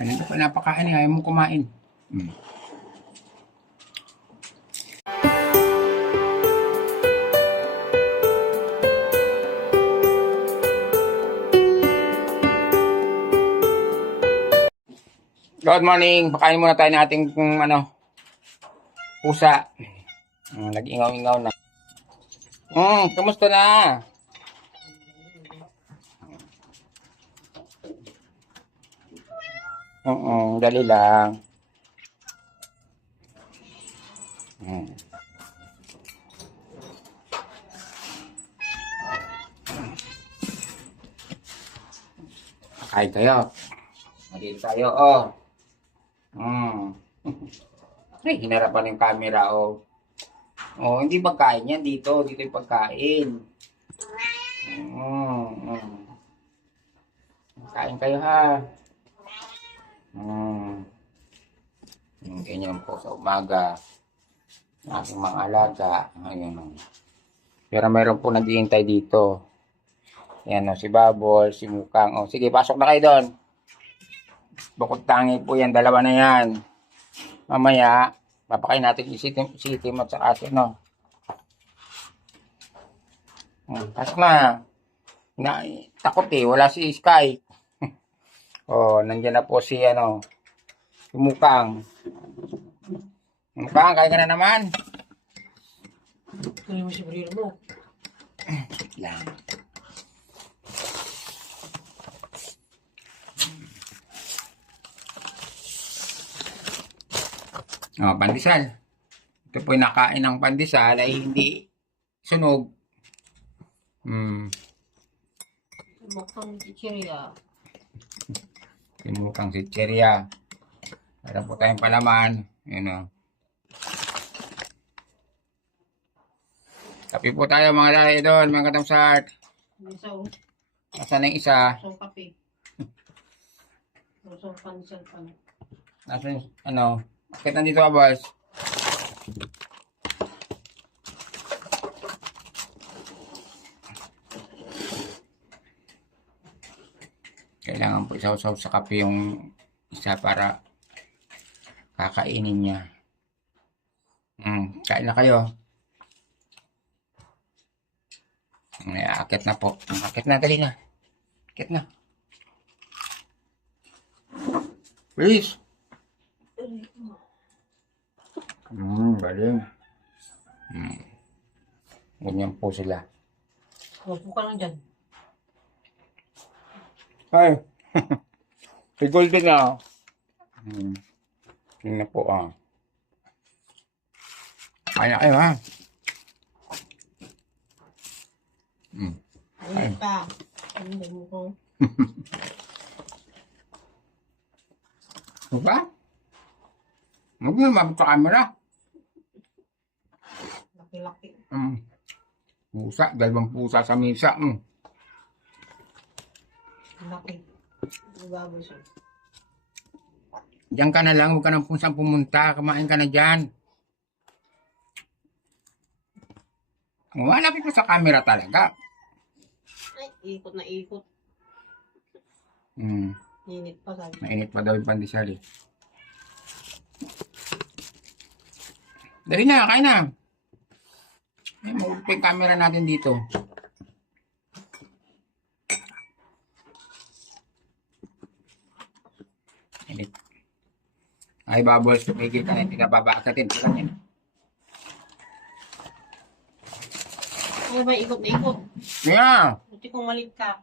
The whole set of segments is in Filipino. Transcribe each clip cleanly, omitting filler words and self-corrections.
Kanina pa napakain, ayaw mo kumain. Hmm. Good morning. Pakain muna tayo ng ating pusa. Nag-ingaw-ingaw na. Kamusta na? Dali lang. Kain tayo. Dito tayo, oh. Ay, hinarapan yung camera, oh. Oh, hindi pagkain yan dito. Dito yung pagkain. Kain kayo, ha. Ganyan po sa umaga. Aking mga alaga. Ayun. Pero mayroon po naghihintay dito. Yan, oh, si Babol, si Mukang. Oh, sige, pasok na kayo doon. Bukod tangi po yan, dalawa na yan. Mamaya, papakain natin isitim at saka no. Pasok na. Takot eh, wala si Sky. Oh, nandiyan na po si si Mukang. Mukang, kaya ka na naman. Kunin mo si Brino mo. Lang. Oh, pandesal. Ito po yung nakain ng pandesal ay hindi sunog. Mukhang chichirya. Tinukang si Cheria. Meron po tayong palaman. Yun o. Kapi po tayo mga dahil doon, mga katamsat. Isaw. Nasaan na yung isa? Isaw kape. Isaw pansel pa na. Nasaan bakit nandito ka, boss? Kailangan po isaw-saw sa kape yung isa para kakainin niya. Kain na kayo. Akit na po. Akit na, dali na. Akit na. Please. Galing. Ganyan po sila. Huwag ka lang dyan. Ay. Si Golden na. Yun na po Kaya kayo ha. Ayun pa. Ano mo ko? Diba? Huwag mo mabot sa camera. Laki-laki. Pusa, dalawang pusa sa misa. Laki. Ibabay siya. Diyan ka na lang, huwag ka nang pusang pumunta. Kumain ka na dyan. Malapit mo sa camera talaga. Ay, ikot na ikot. Init pa sabi. Mainit pa daw yung pandesal eh. Dali na, kain na. Ay, maulit pa yung camera natin dito. Init. Ay, Bubbles, kumigil ka na, hindi ka babakatin sa kanya. Ano ba, ikot na ikot? Yeah. Buti kung malit ka.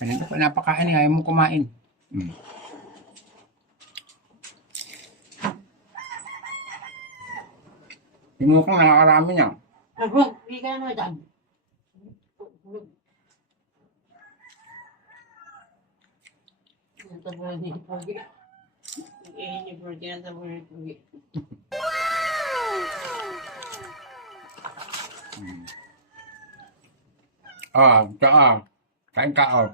Kanina pa napakain, ayaw mo kumain. Tingnan ko, nakakarami niya. Hindi ka naman dyan. Ito po ni Pogi. Ni Pogi na ito po ni Pogi. Kain ka.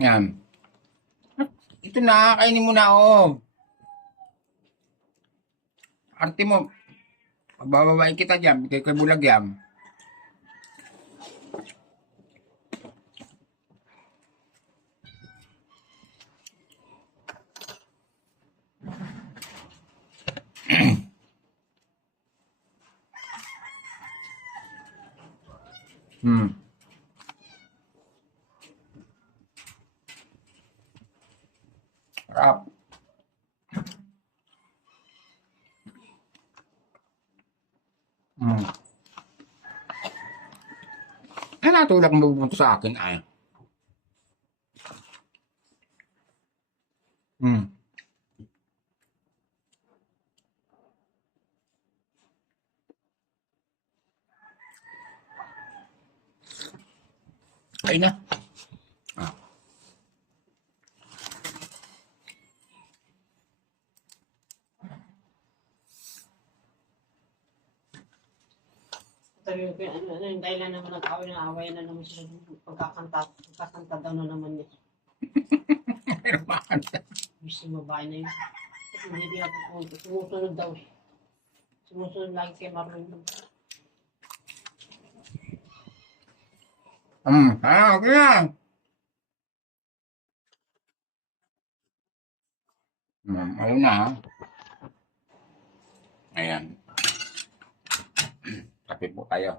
Yan. Ito na, kainin mo na, oh. Arte mo. Pabababain kita dyan. Bigay ko yung bulag yan. Hmm. Sarap. Hmm. Ay, natulak mo pupunta sa akin, ay. Hmm. Ay na. Ah. Sabi ko, yung dahilan naman nag-away na naman sila. Pagkakanta daw na naman niya. Pero bakit? Gusto yung babae na yun. Kasi hindi niya sumusunod daw eh. Sumusunod lagi kay Marlon. Okay na. Ayun na, ha? Ayan. Kape po tayo.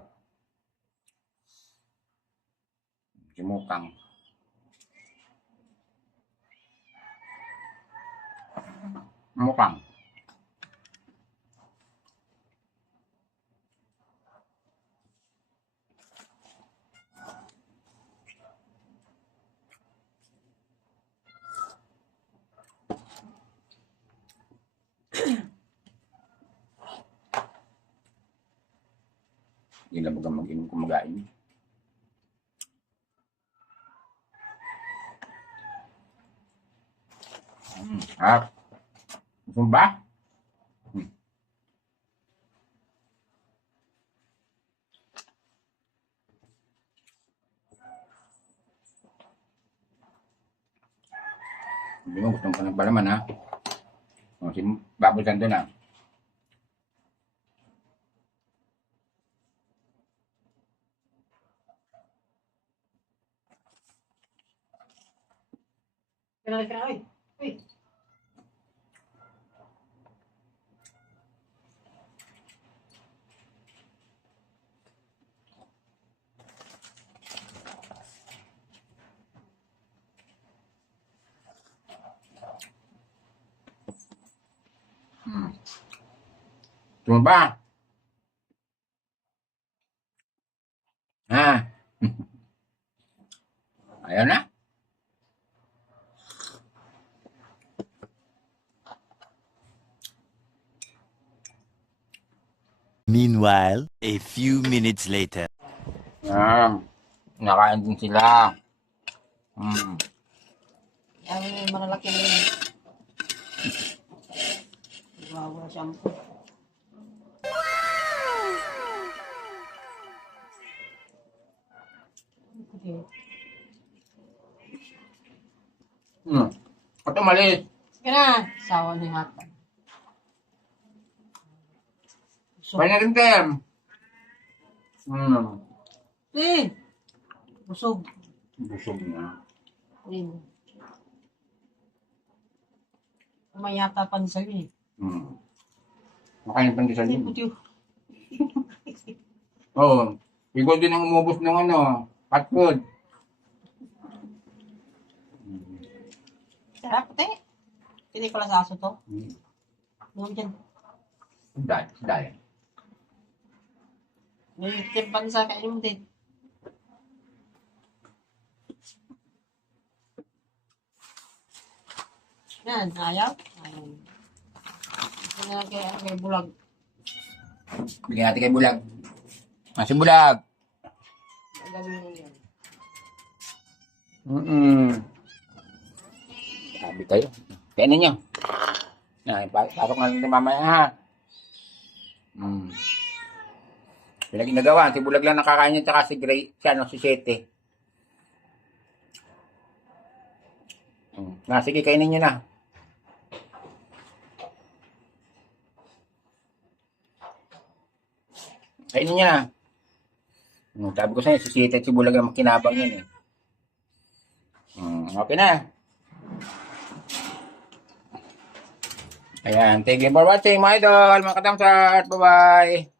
Simukang. Mukang. Hindi na bagang mag-inom kumagain. Gusto mo ba? Hindi mo gusto mo pa ng palaman, ha? O, si Baboy Sando na. Kailangan ka na, oy. Oy. Gusto mo ba? Ha? Ayaw na? Meanwhile, a few minutes later. Nakain din sila. Ay, malalaki na yun. Wow, shampoo. Okay. Ito malis. Sige na. Sawa ni Hata. Kanya rin, Tem. Eh! Busog. Busog na. Ayun. Umayata pa sa'yo eh. Makain pa din sa Ay, loob. puti. Oo. Ikaw din ang umubos ng fast food. Sarap, puti. Hindi ko lang sa aso to. Doon dyan. Dahil. May timpan sa kainin mo din. Yan, ayaw. Ayaw. Ito na kay bulag. Bigyan natin kay Bulag. Si Bulag. Ang gawin mo yan. Sabi kayo. Kainin nyo. Pasok na natin mamaya, ha? Pinag ginagawa. Si Bulag lang nakakain niya, tsaka si Gray, si Sete. Sige, kainin nyo na. Kainin nyo na. Sabi ko sa'yo, si Sita at si Bulaga makinabang yan eh. Okay na. Ayan, thank you for watching mga idol, mga katamsat. Bye-bye.